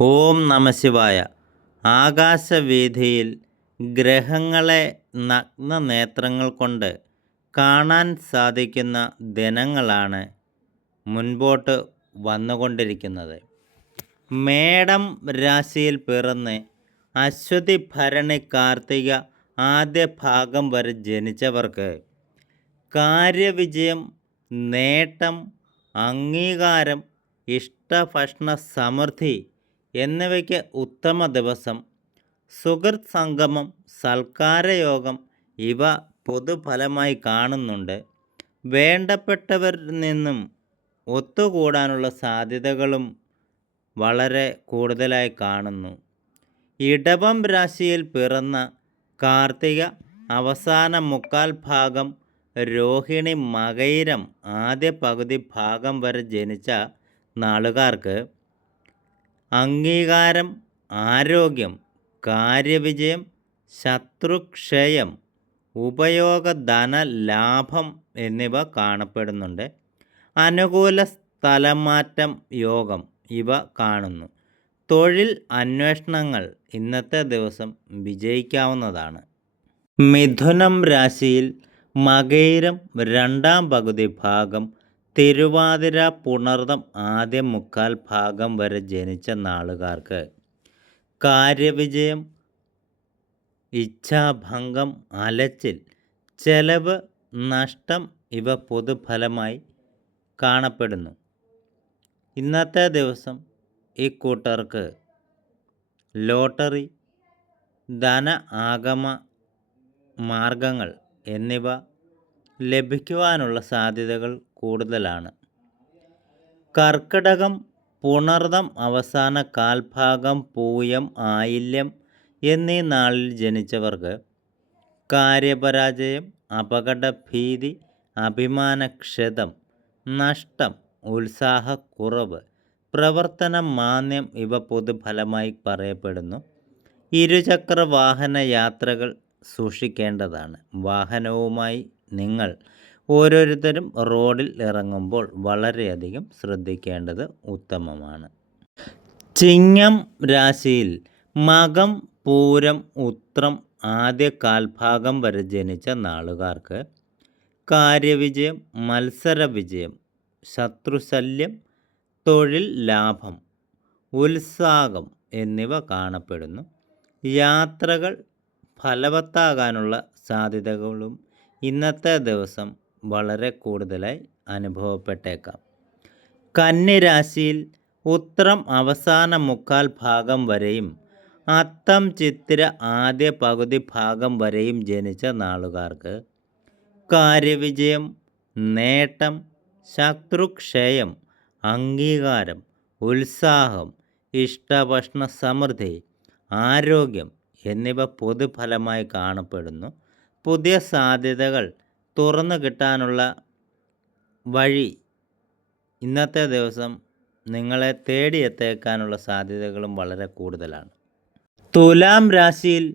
ഓം നമശിവായ ആകാശവീഥിയിൽ ഗ്രഹങ്ങളെ നഗ്ന നേത്രങ്ങൾ കൊണ്ട് കാണാൻ സാധിക്കുന്ന ദിനങ്ങളാണ് മുൻപോട്ട് വന്നുകൊണ്ടിരിക്കുന്നത്. മേടം രാശിയിൽ പിറന്ന് അശ്വതി ഭരണി കാർത്തിക ആദ്യ ഭാഗം വരെ ജനിച്ചവർക്ക് കാര്യവിജയം നേട്ടം അംഗീകാരം ഇഷ്ടഭക്ഷണ സമൃദ്ധി എന്നിവയ്ക്ക് ഉത്തമ ദിവസം. സുഹൃത് സംഗമം സൽക്കാരയോഗം ഇവ പൊതുഫലമായി കാണുന്നുണ്ട്. വേണ്ടപ്പെട്ടവരിൽ നിന്നും ഒത്തുകൂടാനുള്ള സാധ്യതകളും വളരെ കൂടുതലായി കാണുന്നു. ഇടവം രാശിയിൽ പിറന്ന കാർത്തിക അവസാന മുക്കാൽ ഭാഗം രോഹിണി മകയിരം ആദ്യ പകുതി ഭാഗം വരെ ജനിച്ച നാളുകാർക്ക് അംഗീകാരം ആരോഗ്യം കാര്യവിജയം ശത്രുക്ഷയം ഉപയോഗ ധന ലാഭം എന്നിവ കാണപ്പെടുന്നുണ്ട്. അനുകൂല സ്ഥലമാറ്റം യോഗം ഇവ കാണുന്നു. തൊഴിൽ അന്വേഷണങ്ങൾ ഇന്നത്തെ ദിവസം വിജയിക്കാവുന്നതാണ്. മിഥുനം രാശിയിൽ മകയിരം രണ്ടാം പകുതി ഭാഗം തിരുവാതിര പുണർതം ആദ്യ മുക്കാൽ ഭാഗം വരെ ജനിച്ച നാളുകാർക്ക് കാര്യവിജയം ഇച്ഛാഭംഗം അലച്ചിൽ ചെലവ് നഷ്ടം ഇവ പൊതുഫലമായി കാണപ്പെടുന്നു. ഇന്നത്തെ ദിവസം ഈ കൂട്ടർക്ക് ലോട്ടറി ധന ആഗമ മാർഗങ്ങൾ എന്നിവ ലഭിക്കുവാനുള്ള സാധ്യതകൾ കൂടുതലാണ്. കർക്കിടകം പുണർദം അവസാന കാൽഭാഗം പൂയം ആയില്യം എന്നീ നാളിൽ ജനിച്ചവർക്ക് കാര്യപരാജയം അപകടഭീതി അഭിമാനക്ഷതം നഷ്ടം ഉത്സാഹക്കുറവ് പ്രവർത്തന മാന്യം ഇവ പൊതുഫലമായി പറയപ്പെടുന്നു. ഇരുചക്ര വാഹന യാത്രകൾ സൂക്ഷിക്കേണ്ടതാണ്. വാഹനവുമായി നിങ്ങൾ ഓരോരുത്തരും റോഡിൽ ഇറങ്ങുമ്പോൾ വളരെയധികം ശ്രദ്ധിക്കേണ്ടത് ഉത്തമമാണ്. ചിങ്ങം രാശിയിൽ മകം പൂരം ഉത്രം ആദ്യ കാൽഭാഗം വരെ ജനിച്ച നാളുകാർക്ക് കാര്യവിജയം മത്സര വിജയം ശത്രുശല്യം തൊഴിൽ ലാഭം ഉത്സാഹം എന്നിവ കാണപ്പെടുന്നു. യാത്രകൾ ഫലവത്താകാനുള്ള സാധ്യതകളും ഇന്നത്തെ ദിവസം വളരെ കൂടുതലായി അനുഭവപ്പെട്ടേക്കാം. കന്നിരാശിയിൽ ഉത്രം അവസാന മുക്കാൽ ഭാഗം വരെയും അത്തം ചിത്തിര ആദ്യ പകുതി ഭാഗം വരെയും ജനിച്ച നാളുകാർക്ക് കാര്യവിജയം നേട്ടം ശത്രുക്ഷയം അംഗീകാരം ഉത്സാഹം ഇഷ്ടഭക്ഷണ സമൃദ്ധി ആരോഗ്യം എന്നിവ പൊതുഫലമായി കാണപ്പെടുന്നു. പുതിയ സാധ്യതകൾ തുറന്നു കിട്ടാനുള്ള വഴി ഇന്നത്തെ ദിവസം നിങ്ങളെ തേടിയെത്തേക്കാനുള്ള സാധ്യതകളും വളരെ കൂടുതലാണ്. തുലാം രാശിയിൽ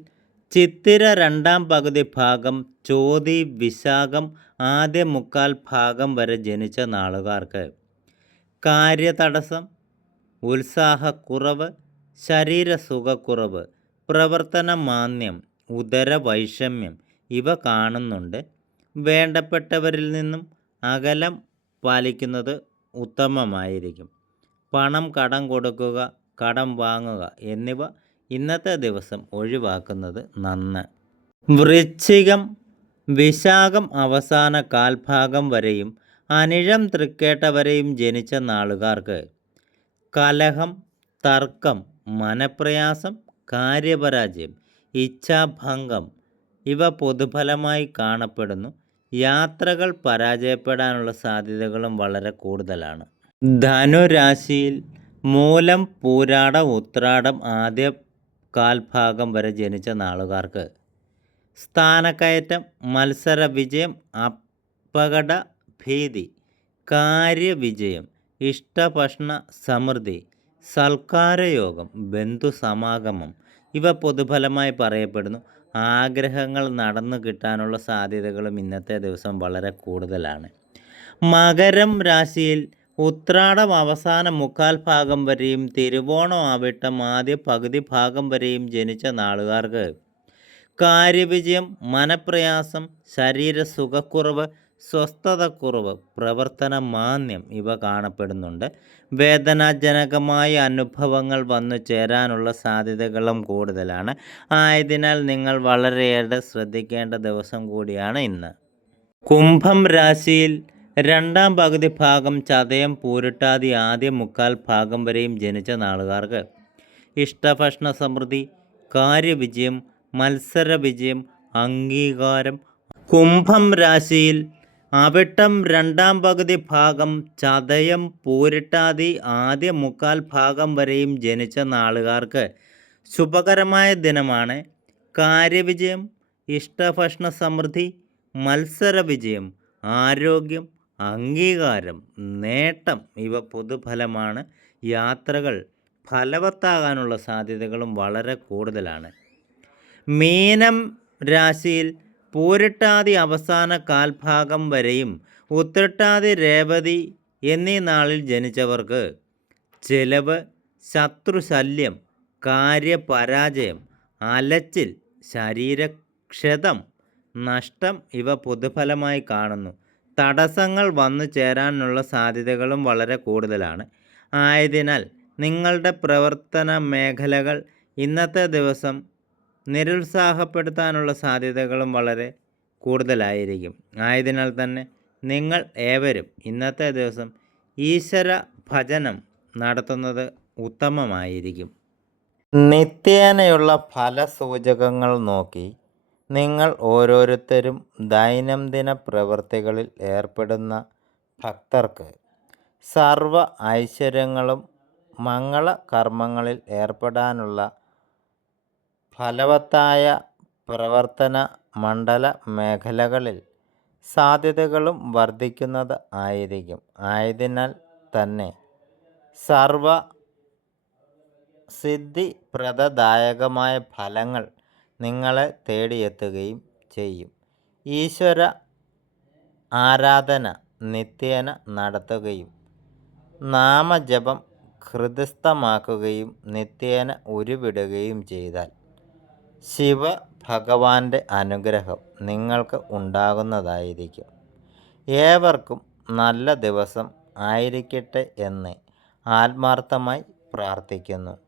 ചിത്തിര രണ്ടാം പകുതി ഭാഗം ചോതി വിശാഖം ആദ്യ മുക്കാൽ ഭാഗം വരെ ജനിച്ച നാളുകാർക്ക് കാര്യതടസ്സം ഉത്സാഹക്കുറവ് ശരീരസുഖക്കുറവ് പ്രവർത്തന മാന്യം ഉദരവൈഷമ്യം ഇവ കാണുന്നുണ്ട്. വേണ്ടപ്പെട്ടവരിൽ നിന്നും അകലം പാലിക്കുന്നത് ഉത്തമമായിരിക്കും. പണം കടം കൊടുക്കുക കടം വാങ്ങുക എന്നിവ ഇന്നത്തെ ദിവസം ഒഴിവാക്കുന്നത് നന്ന്. വൃശ്ചികം വിശാഖം അവസാന കാൽഭാഗം വരെയും അനിഴം തൃക്കേട്ട വരെയും ജനിച്ച നാളുകാർക്ക് കലഹം തർക്കം മനപ്രയാസം കാര്യപരാജയം ഇച്ഛാഭംഗം ഇവ പൊതുഫലമായി കാണപ്പെടുന്നു. യാത്രകൾ പരാജയപ്പെടാനുള്ള സാധ്യതകളും വളരെ കൂടുതലാണ്. ധനുരാശിയിൽ മൂലം പൂരാട ഉത്രാടം ആദ്യ കാൽഭാഗം വരെ ജനിച്ച നാളുകാർക്ക് സ്ഥാനക്കയറ്റം മത്സര വിജയം അപകട ഭീതി കാര്യവിജയം ഇഷ്ടഭക്ഷണ സമൃദ്ധി സൽക്കാരയോഗം ബന്ധുസമാഗമം ഇവ പൊതുഫലമായി പറയപ്പെടുന്നു. ആഗ്രഹങ്ങൾ നടന്നു കിട്ടാനുള്ള സാധ്യതകളും ഇന്നത്തെ ദിവസം വളരെ കൂടുതലാണ്. മകരം രാശിയിൽ ഉത്രാടം അവസാന മുക്കാൽ ഭാഗം വരെയും തിരുവോണം ആവിട്ടം ആദ്യ പകുതി ഭാഗം വരെയും ജനിച്ച നാളുകാർക്ക്. കാര്യവിജയം മനപ്രയാസം ശരീര സുഖക്കുറവ് സ്വസ്ഥതക്കുറവ് പ്രവർത്തന മാന്ദ്യം ഇവ കാണപ്പെടുന്നുണ്ട്. വേദനാജനകമായ അനുഭവങ്ങൾ വന്നു ചേരാനുള്ള സാധ്യതകളും കൂടുതലാണ്. ആയതിനാൽ നിങ്ങൾ വളരെയേറെ ശ്രദ്ധിക്കേണ്ട ദിവസം കൂടിയാണ് ഇന്ന്. കുംഭം രാശിയിൽ രണ്ടാം പകുതി ഭാഗം ചതയം പൂരിട്ടാതി ആദ്യ മുക്കാൽ ഭാഗം വരെയും ജനിച്ച നാളുകാർക്ക്. ഇഷ്ടഭക്ഷണ സമൃദ്ധി കാര്യവിജയം മത്സര വിജയം അംഗീകാരം. കുംഭം രാശിയിൽ അവിട്ടം രണ്ടാം പകുതി ഭാഗം ചതയം പൂരിട്ടാതി ആദ്യ മുക്കാൽ ഭാഗം വരെയും ജനിച്ച നാളുകാർക്ക് ശുഭകരമായ ദിനമാണ്. കാര്യവിജയം ഇഷ്ടഭക്ഷണ സമൃദ്ധി മത്സരവിജയം ആരോഗ്യം അംഗീകാരം നേട്ടം ഇവ പൊതുഫലമാണ്. യാത്രകൾ ഫലവത്താകാനുള്ള സാധ്യതകളും വളരെ കൂടുതലാണ്. മീനം രാശിയിൽ പൂരിട്ടാതി അവസാന കാൽഭാഗം വരെയും ഉത്രട്ടാതി രേവതി എന്നീ നാളിൽ ജനിച്ചവർക്ക് ചെലവ് ശത്രുശല്യം കാര്യപരാജയം അലച്ചിൽ ശരീരക്ഷതം നഷ്ടം ഇവ പൊതുഫലമായി കാണുന്നു. തടസ്സങ്ങൾ വന്നു ചേരാനുള്ള സാധ്യതകളും വളരെ കൂടുതലാണ്. ആയതിനാൽ നിങ്ങളുടെ പ്രവർത്തന മേഖലകൾ ഇന്നത്തെ ദിവസം നിരുത്സാഹപ്പെടുത്താനുള്ള സാധ്യതകളും വളരെ കൂടുതലായിരിക്കും. ആയതിനാൽ തന്നെ നിങ്ങൾ ഏവരും ഇന്നത്തെ ദിവസം ഈശ്വര ഭജനം നടത്തുന്നത് ഉത്തമമായിരിക്കും. നിത്യേനയുള്ള ഫലസൂചകങ്ങൾ നോക്കി നിങ്ങൾ ഓരോരുത്തരും ദൈനംദിന പ്രവൃത്തികളിൽ ഏർപ്പെടുന്ന ഭക്തർക്ക് സർവ ഐശ്വര്യങ്ങളും മംഗള കർമ്മങ്ങളിൽ ഏർപ്പെടാനുള്ള ഫലവത്തായ പ്രവർത്തന മണ്ഡല മേഖലകളിൽ സാധ്യതകളും വർദ്ധിക്കുന്നത് ആയിരിക്കും. ആയതിനാൽ തന്നെ സർവ സിദ്ധിപ്രദദായകമായ ഫലങ്ങൾ നിങ്ങളെ തേടിയെത്തുകയും ചെയ്യും. ഈശ്വര ആരാധന നിത്യേന നടത്തുകയും നാമജപം ഹൃദയസ്ഥമാക്കുകയും നിത്യേന ഉരുവിടുകയും ചെയ്താൽ ശിവ ഭഗവാന്റെ അനുഗ്രഹം നിങ്ങൾക്ക് ഉണ്ടാകുന്നതായിരിക്കും. ഏവർക്കും നല്ല ദിവസം ആയിരിക്കട്ടെ എന്ന് ആത്മാർത്ഥമായി പ്രാർത്ഥിക്കുന്നു.